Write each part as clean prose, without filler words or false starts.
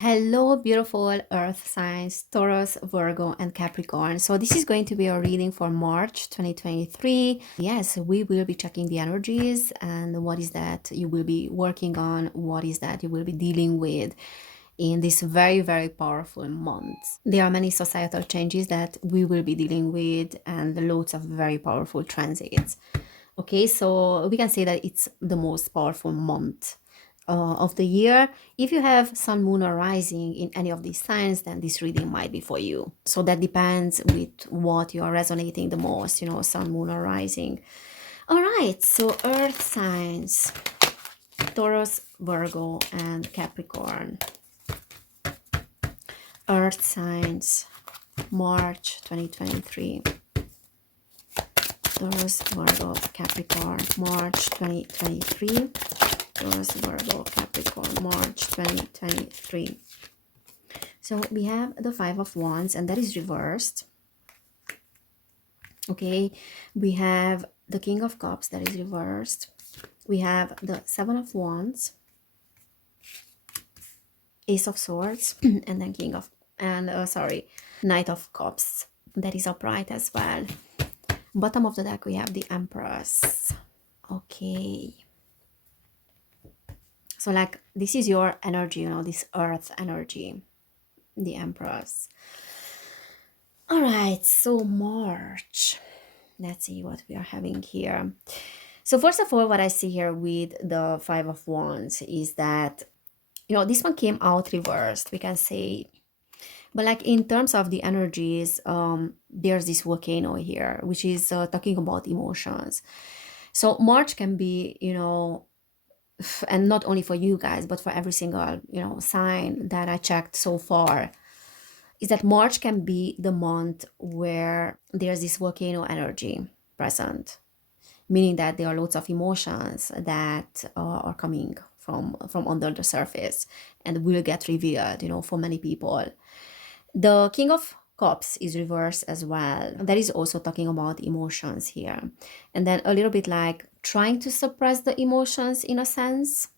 Hello, beautiful earth signs, Taurus, Virgo, and Capricorn. So, this is going to be a reading for March 2023. Yes, we will be checking the energies and what is that you will be working on, what is that you will be dealing with in this very, very powerful month. There are many societal changes that we will be dealing with and loads of very powerful transits. Okay, so we can say that it's the most powerful month of the year. If you have sun, moon, or rising in any of these signs, then this reading might be for you. So that depends with what you are resonating the most, sun, moon, or rising. All right, so earth signs, Taurus, Virgo, and Capricorn. Earth signs, March 2023. Taurus, Virgo, Capricorn, March 2023. Taurus, Virgo, Capricorn, March 2023. So we have the Five of Wands, and that is reversed. Okay, we have the King of Cups, that is reversed. We have the Seven of Wands, Ace of Swords, and then Knight of Cups, that is upright as well. Bottom of the deck, we have the Empress. Okay. So like this is your energy, this earth energy, the Empress. All right, so March. Let's see what we are having here. So first of all, what I see here with the Five of Wands is that, this one came out reversed, we can say. But like in terms of the energies, there's this volcano here, which is talking about emotions. So March can be, and not only for you guys, but for every single, sign that I checked so far, is that March can be the month where there's this volcano energy present, meaning that there are lots of emotions that are coming from under the surface and will get revealed, for many people. The King of Cups is reversed as well. That is also talking about emotions here. And then a little bit like trying to suppress the emotions in a sense,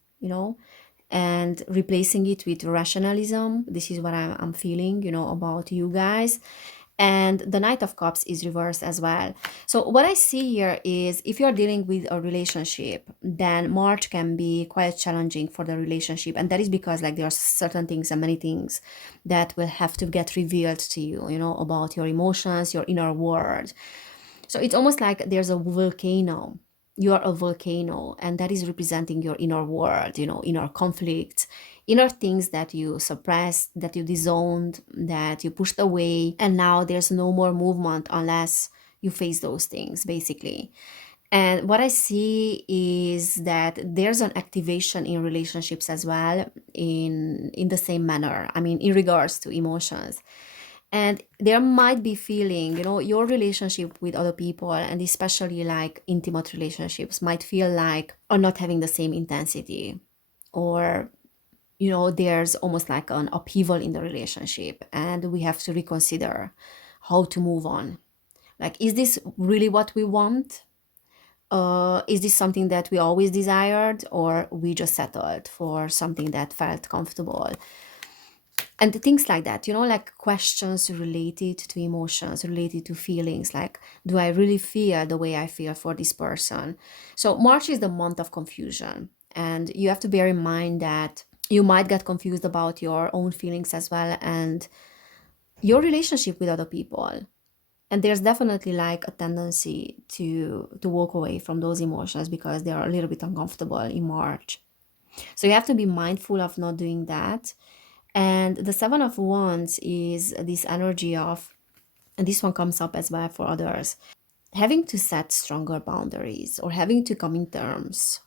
and replacing it with rationalism. This is what I'm feeling, about you guys. And the Knight of Cups is reversed as well. So what I see here is if you're dealing with a relationship, then March can be quite challenging for the relationship. And that is because like there are certain things and many things that will have to get revealed to you, about your emotions, your inner world. So it's almost like there's a volcano. You are a volcano, and that is representing your inner world, inner conflicts, inner things that you suppressed, that you disowned, that you pushed away. And now there's no more movement unless you face those things, basically. And what I see is that there's an activation in relationships as well, in the same manner. I mean, in regards to emotions. And there might be feeling, your relationship with other people, and especially like intimate relationships, might feel like are not having the same intensity, or there's almost like an upheaval in the relationship, and we have to reconsider how to move on. Like, is this really what we want? Is this something that we always desired, or we just settled for something that felt comfortable? And things like that, like questions related to emotions, related to feelings, like, do I really feel the way I feel for this person? So March is the month of confusion, and you have to bear in mind that you might get confused about your own feelings as well, and your relationship with other people. And there's definitely like a tendency to walk away from those emotions because they are a little bit uncomfortable in March. So you have to be mindful of not doing that. And the Seven of Wands is this energy of, and this one comes up as well for others, having to set stronger boundaries or having to come in terms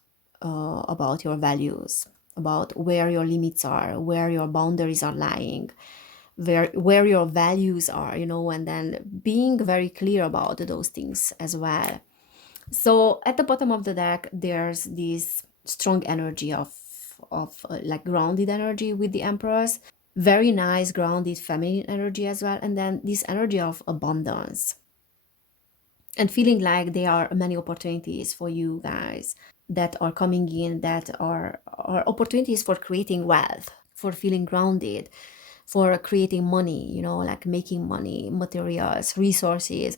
about your values, about where your limits are, where your boundaries are lying, where your values are, and then being very clear about those things as well. So at the bottom of the deck, there's this strong energy of like grounded energy with the Empress, very nice grounded feminine energy as well, and then this energy of abundance and feeling like there are many opportunities for you guys that are coming in, that are opportunities for creating wealth for feeling grounded, for creating money, like making money, materials, resources.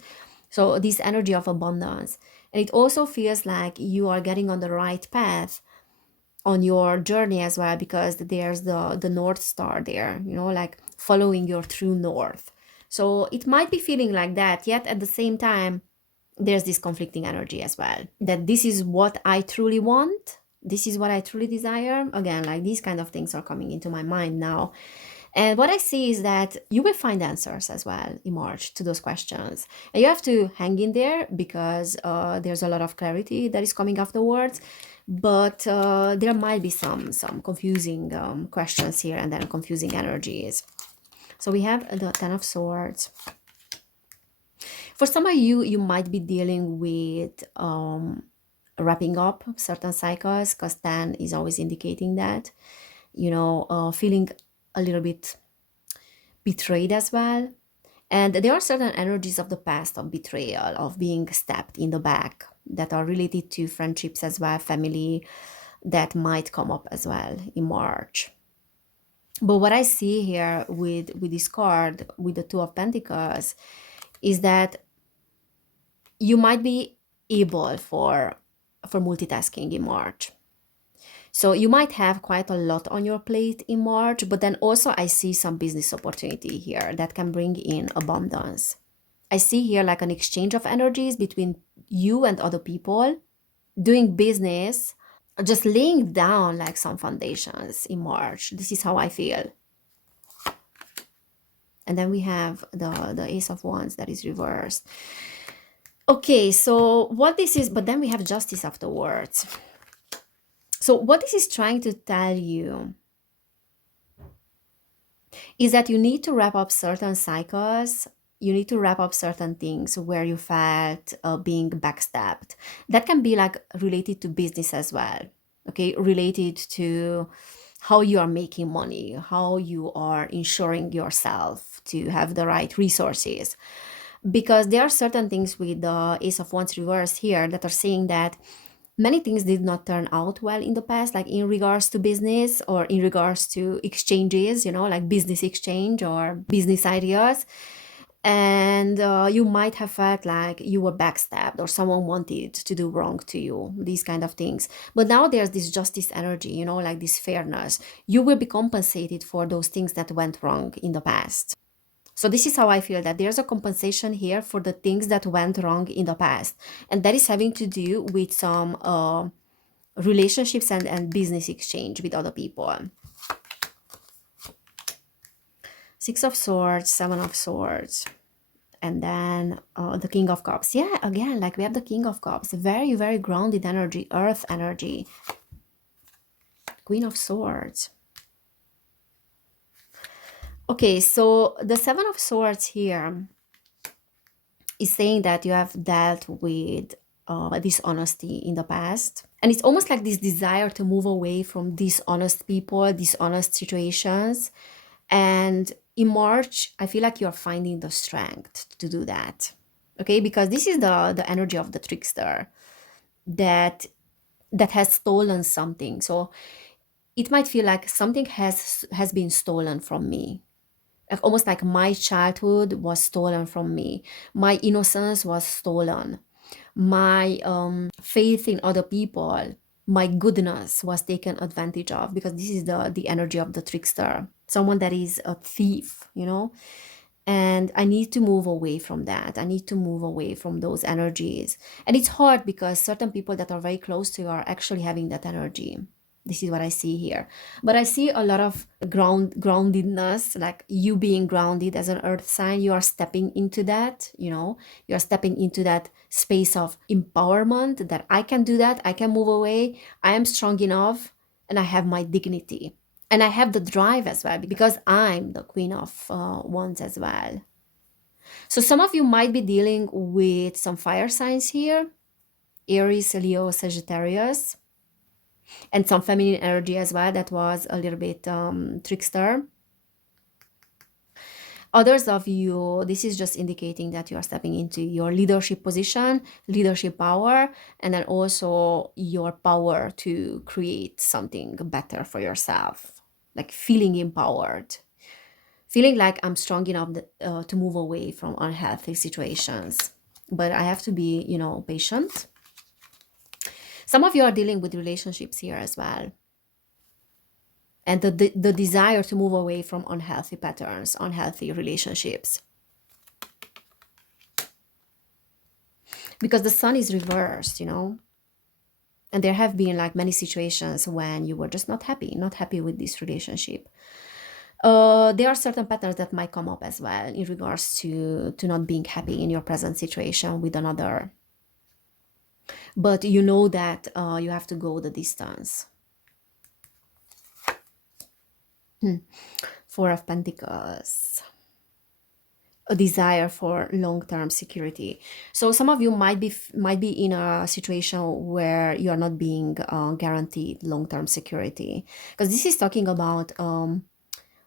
So this energy of abundance. And it also feels like you are getting on the right path on your journey as well, because there's the North Star there, like following your true north. So it might be feeling like that, yet at the same time, there's this conflicting energy as well, that this is what I truly want, this is what I truly desire. Again, like these kind of things are coming into my mind now. And what I see is that you will find answers as well in March to those questions. And you have to hang in there, because there's a lot of clarity that is coming afterwards. But there might be some confusing questions here, and then confusing energies. So we have the Ten of Swords. For some of you, you might be dealing with wrapping up certain cycles, because 10 is always indicating that, feeling a little bit betrayed as well. And there are certain energies of the past, of betrayal, of being stabbed in the back, that are related to friendships as well, family, that might come up as well in March. But what I see here with this card, with the Two of Pentacles, is that you might be able for multitasking in March. So you might have quite a lot on your plate in March, but then also I see some business opportunity here that can bring in abundance. I see here like an exchange of energies between you and other people, doing business, just laying down like some foundations in March. This is how I feel. And then we have the Ace of Wands that is reversed. Okay, so what this is, but then we have Justice afterwards. So what this is trying to tell you is that you need to wrap up certain cycles. You need to wrap up certain things where you felt being backstabbed. That can be like related to business as well. Okay, related to how you are making money, how you are ensuring yourself to have the right resources. Because there are certain things with the Ace of Wands reversed here that are saying that many things did not turn out well in the past, like in regards to business or in regards to exchanges, like business exchange or business ideas. And you might have felt like you were backstabbed or someone wanted to do wrong to you, these kind of things. But now there's this justice energy, like this fairness. You will be compensated for those things that went wrong in the past. So this is how I feel, that there's a compensation here for the things that went wrong in the past. And that is having to do with some relationships and business exchange with other people. Six of Swords, Seven of Swords, and then the King of Cups. Yeah, again, like we have the King of Cups. Very, very grounded energy, earth energy. Queen of Swords. Okay, so the Seven of Swords here is saying that you have dealt with dishonesty in the past. And it's almost like this desire to move away from dishonest people, dishonest situations. And in March, I feel like you're finding the strength to do that. Okay, because this is the energy of the trickster that has stolen something. So it might feel like something has been stolen from me, like almost like my childhood was stolen from me, my innocence was stolen, my faith in other people, my goodness was taken advantage of, because this is the energy of the trickster, someone that is a thief, and I need to move away from that. I need to move away from those energies. And it's hard because certain people that are very close to you are actually having that energy. This is what I see here. But I see a lot of groundedness, like you being grounded as an earth sign. You are stepping into that, you are stepping into that space of empowerment, that I can do that. I can move away. I am strong enough and I have my dignity. And I have the drive as well, because I'm the Queen of Wands as well. So some of you might be dealing with some fire signs here. Aries, Leo, Sagittarius. And some feminine energy as well that was a little bit trickster. Others of you, this is just indicating that you are stepping into your leadership position, leadership power, and then also your power to create something better for yourself. like feeling empowered, feeling like I'm strong enough to move away from unhealthy situations. But I have to be, patient. Some of you are dealing with relationships here as well, and the desire to move away from unhealthy patterns, unhealthy relationships, because the sun is reversed, and there have been like many situations when you were just not happy with this relationship. There are certain patterns that might come up as well in regards to not being happy in your present situation with another, but you know that you have to go the distance. Four of Pentacles, a desire for long-term security. So some of you might be in a situation where you are not being guaranteed long-term security, because this is talking about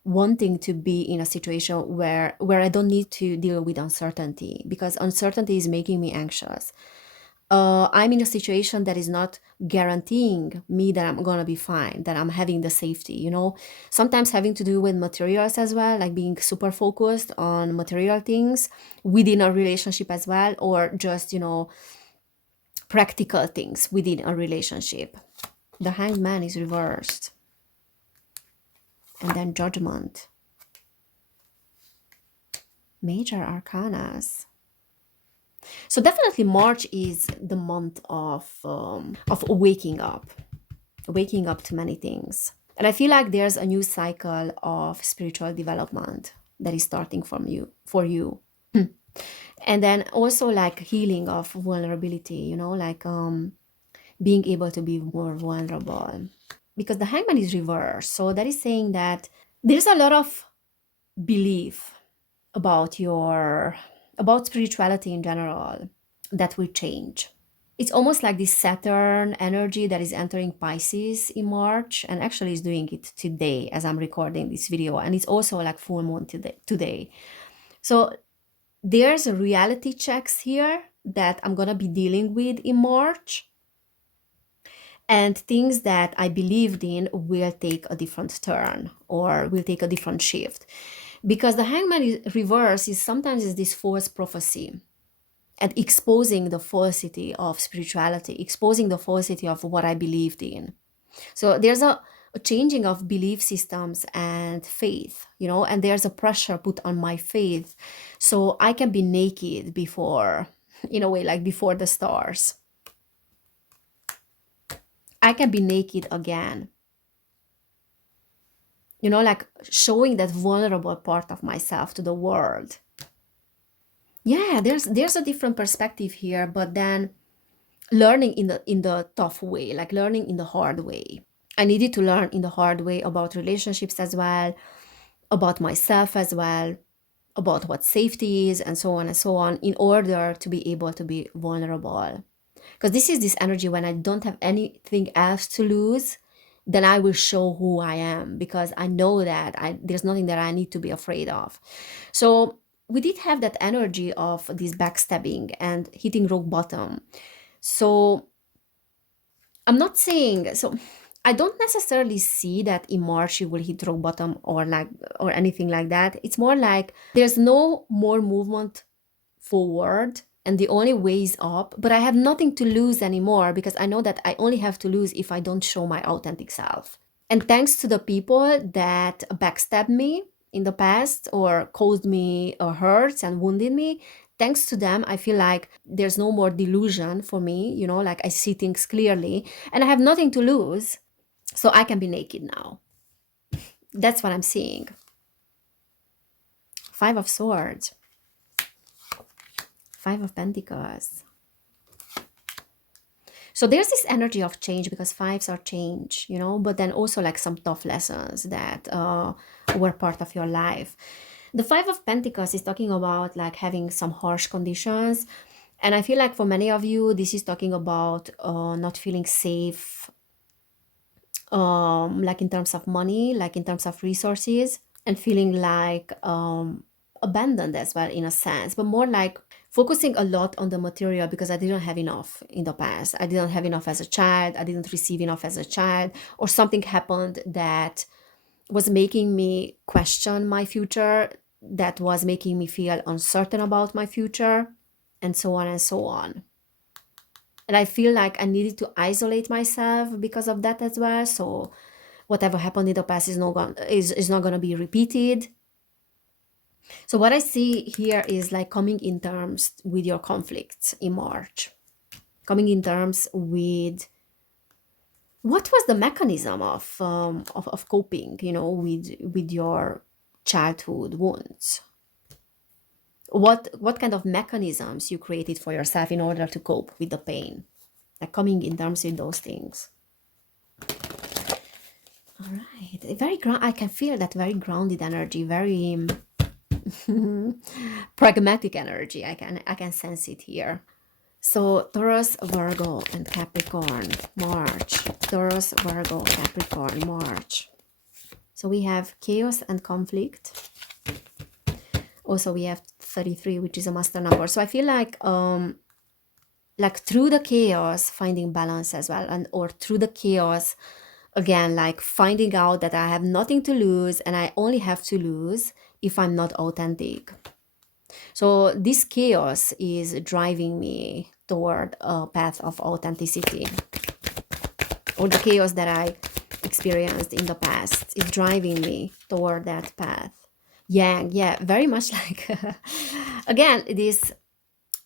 wanting to be in a situation where I don't need to deal with uncertainty, because uncertainty is making me anxious. I'm in a situation that is not guaranteeing me that I'm gonna be fine, that I'm having the safety, Sometimes having to do with materials as well, like being super focused on material things within a relationship as well, or just, practical things within a relationship. The Hanged Man is reversed. And then Judgment. Major Arcanas. So definitely March is the month of waking up to many things. And I feel like there's a new cycle of spiritual development that is starting for you. And then also like healing of vulnerability, like being able to be more vulnerable. Because the Hangman is reversed. So that is saying that there's a lot of belief about about spirituality in general that will change. It's almost like this Saturn energy that is entering Pisces in March, and actually is doing it today as I'm recording this video, and it's also like full moon today. So there's a reality checks here that I'm gonna be dealing with in March, and things that I believed in will take a different turn or will take a different shift. Because the Hangman reverse is sometimes is this false prophecy and exposing the falsity of spirituality, exposing the falsity of what I believed in. So there's a changing of belief systems and faith, and there's a pressure put on my faith so I can be naked before, in a way, like before the stars. I can be naked again, like showing that vulnerable part of myself to the world. Yeah, there's a different perspective here, but then learning in the tough way, like learning in the hard way. I needed to learn in the hard way about relationships as well, about myself as well, about what safety is, and so on, in order to be able to be vulnerable. Because this is this energy when I don't have anything else to lose, then I will show who I am, because I know that there's nothing that I need to be afraid of. So we did have that energy of this backstabbing and hitting rock bottom. So I'm not saying so. I don't necessarily see that in March you will hit rock bottom or anything like that. It's more like there's no more movement forward and the only way is up, but I have nothing to lose anymore, because I know that I only have to lose if I don't show my authentic self. And thanks to the people that backstabbed me in the past or caused me hurts and wounded me, thanks to them, I feel like there's no more delusion for me, like I see things clearly and I have nothing to lose. So I can be naked now. That's what I'm seeing. Five of Swords. Five of Pentacles. So there's this energy of change, because fives are change, but then also like some tough lessons that were part of your life. The Five of Pentacles is talking about like having some harsh conditions. And I feel like for many of you, this is talking about not feeling safe, like in terms of money, like in terms of resources, and feeling like abandoned as well in a sense, but more like focusing a lot on the material, because I didn't have enough in the past. I didn't have enough as a child. I didn't receive enough as a child, or something happened that was making me question my future, that was making me feel uncertain about my future, and so on and so on. And I feel like I needed to isolate myself because of that as well. So whatever happened in the past is not gonna be repeated. So what I see here is like coming in terms with your conflicts in March, coming in terms with what was the mechanism of coping, with your childhood wounds. What kind of mechanisms you created for yourself in order to cope with the pain, like coming in terms with those things. All right, I can feel that very grounded energy, very pragmatic energy. I can sense it here. So Taurus, Virgo, and Capricorn, March. Taurus, Virgo, Capricorn, March. So we have chaos and conflict. Also, we have 33, which is a master number. So I feel like through the chaos, finding balance as well, or through the chaos, again, like finding out that I have nothing to lose and I only have to lose if I'm not authentic. So this chaos is driving me toward a path of authenticity, or the chaos that I experienced in the past is driving me toward that path. Yang, yeah, very much like, again, this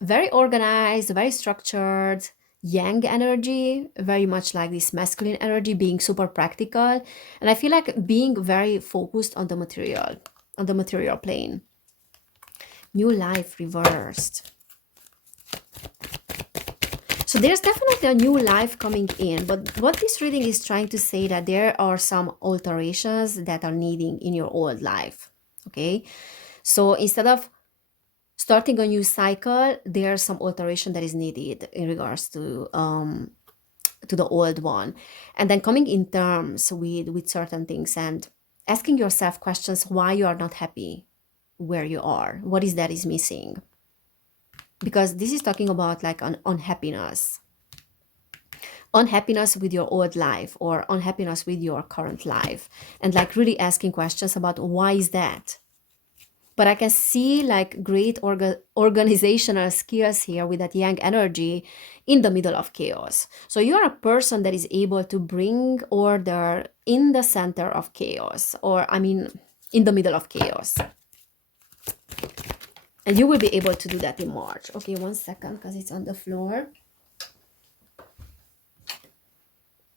very organized, very structured yang energy, very much like this masculine energy, being super practical. And I feel like being very focused on the material plane. New life reversed. So there's definitely a new life coming in, but what this reading is trying to say that there are some alterations that are needing in your old life. Okay, so instead of starting a new cycle, there's some alteration that is needed in regards to the old one, and then coming in terms with certain things and asking yourself questions why you are not happy where you are. What is that is missing? Because this is talking about like an unhappiness with your old life or unhappiness with your current life, and like really asking questions about why is that. But I can see like great organizational skills here with that yang energy in the middle of chaos. So you're a person that is able to bring order in the center of chaos, or I mean in the middle of chaos. And you will be able to do that in March. Okay, 1 second, because it's on the floor.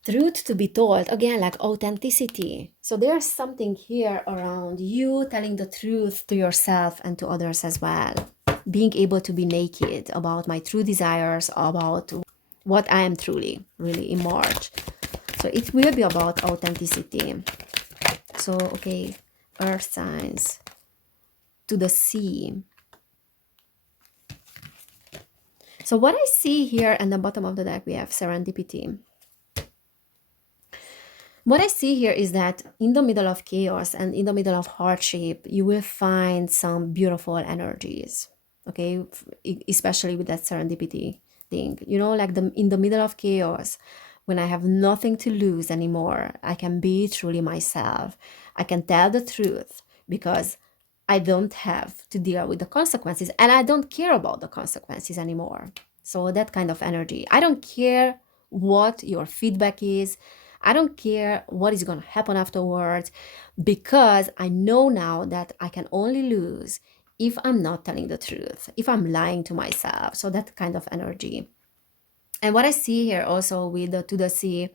Truth to be told, again, like authenticity. So there's something here around you telling the truth to yourself and to others as well. Being able to be naked about my true desires, about what I am truly, really in March. So it will be about authenticity. So, okay, earth signs. To the sea. So what I see here at the bottom of the deck, we have serendipity. What I see here is that in the middle of chaos and in the middle of hardship, you will find some beautiful energies, okay? Especially with that serendipity thing. Like in the middle of chaos, when I have nothing to lose anymore, I can be truly myself. I can tell the truth because I don't have to deal with the consequences, and I don't care about the consequences anymore. So that kind of energy. I don't care what your feedback is. I don't care what is going to happen afterwards, because I know now that I can only lose if I'm not telling the truth, if I'm lying to myself. So that kind of energy. And what I see here also with the to the sea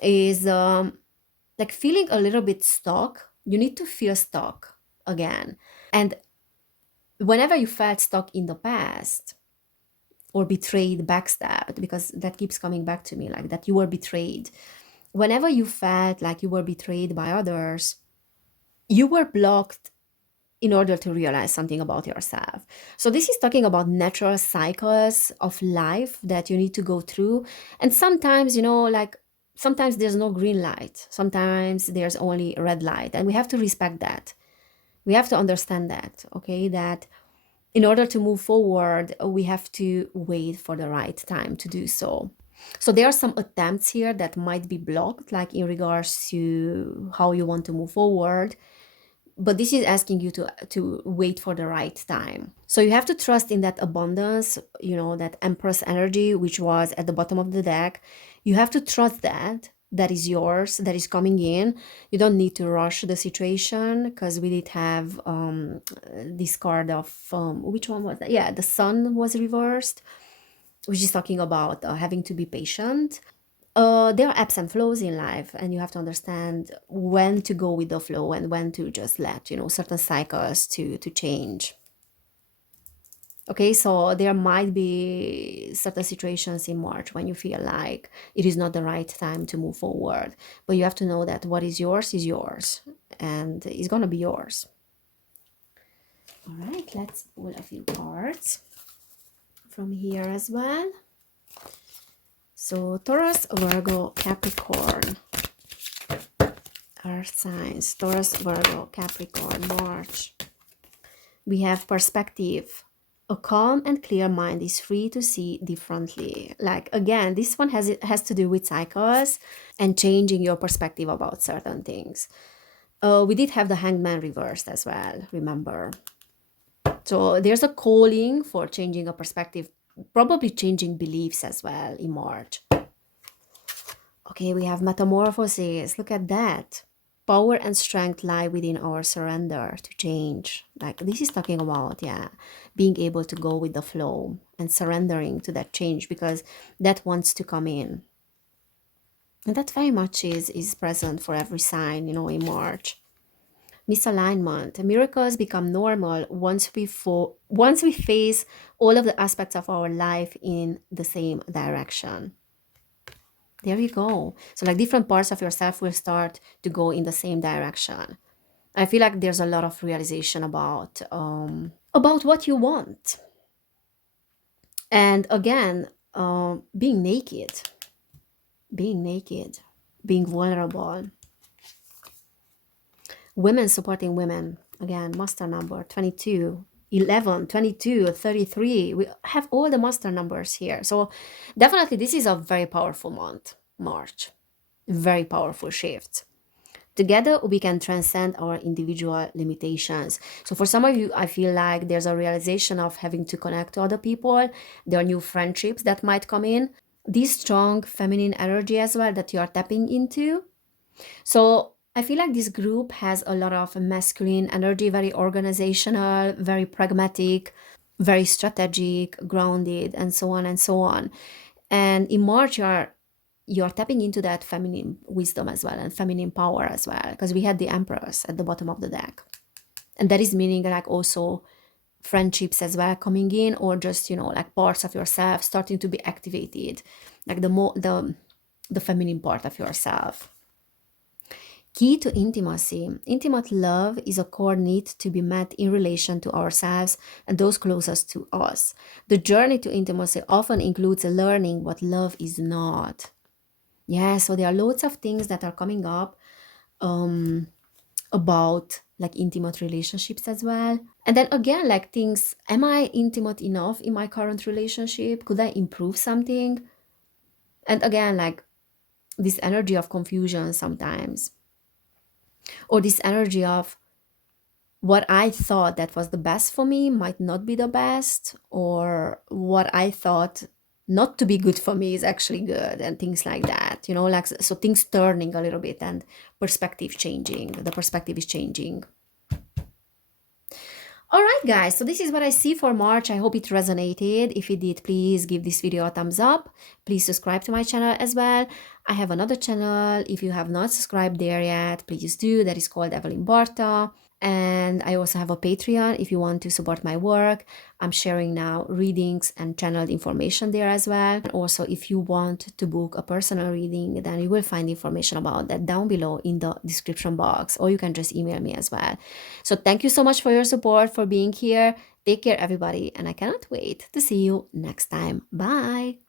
is like feeling a little bit stuck. You need to feel stuck again. And whenever you felt stuck in the past, or betrayed, backstabbed, because that keeps coming back to me, like that you were betrayed. Whenever you felt like you were betrayed by others, you were blocked in order to realize something about yourself. So this is talking about natural cycles of life that you need to go through. And sometimes, like sometimes there's no green light. Sometimes there's only red light. And we have to respect that. We have to understand that, okay? That in order to move forward, we have to wait for the right time to do so. So there are some attempts here that might be blocked, like in regards to how you want to move forward, but this is asking you to wait for the right time. So you have to trust in that abundance, you know, that Empress energy, which was at the bottom of the deck. You have to trust that that is yours, that is coming in. You don't need to rush the situation, because we did have this card of which one was that? Yeah, the sun was reversed, which is talking about having to be patient. There are ebbs and flows in life, and you have to understand when to go with the flow and when to just let, you know, certain cycles to change. Okay, so there might be certain situations in March when you feel like it is not the right time to move forward, but you have to know that what is yours, and it's gonna be yours. All right, let's pull a few cards from here as well. So Taurus, Virgo, Capricorn, earth signs, Taurus, Virgo, Capricorn, March. We have perspective. A calm and clear mind is free to see differently. Like again, this one has to do with cycles and changing your perspective about certain things. We did have the Hangman reversed as well, remember. So there's a calling for changing a perspective, probably changing beliefs as well in March. Okay, we have metamorphosis. Look at that. Power and strength lie within our surrender to change. Like this is talking about, yeah, being able to go with the flow and surrendering to that change, because that wants to come in. And that very much is present for every sign, you know, in March. Misalignment. Miracles become normal once we face all of the aspects of our life in the same direction. There you go. So like different parts of yourself will start to go in the same direction. I feel like there's a lot of realization about what you want. And again, being naked, being vulnerable. Women supporting women. Again, master number 22, 11, 22, 33. We have all the master numbers here. So definitely this is a very powerful month, March. Very powerful shift. Together, we can transcend our individual limitations. So, for some of you, I feel like there's a realization of having to connect to other people. There are new friendships that might come in. This strong feminine energy as well that you are tapping into. So, I feel like this group has a lot of masculine energy, very organizational, very pragmatic, very strategic, grounded, and so on and so on. And in March, you're tapping into that feminine wisdom as well and feminine power as well, because we had the Empress at the bottom of the deck, and that is meaning like also friendships as well coming in, or just, you know, like parts of yourself starting to be activated, like the feminine part of yourself. Key to intimacy. Intimate love is a core need to be met in relation to ourselves and those closest to us. The journey to intimacy often includes learning what love is not. Yeah, so there are loads of things that are coming up about like intimate relationships as well. And then again, like things, am I intimate enough in my current relationship? Could I improve something? And again, like this energy of confusion sometimes, or this energy of what I thought that was the best for me might not be the best, or what I thought not to be good for me is actually good, and things like that, you know, like so things turning a little bit and perspective changing. The perspective is changing. All right, guys, so this is what I see for March. I hope it resonated. If it did, please give this video a thumbs up. Please subscribe to my channel as well. I have another channel. If you have not subscribed there yet, please do. That is called Evelin Barta. And I also have a Patreon if you want to support my work. I'm sharing now readings and channeled information there as well. And also, if you want to book a personal reading, then you will find information about that down below in the description box, or you can just email me as well. So thank you so much for your support, for being here. Take care, everybody, and I cannot wait to see you next time. Bye!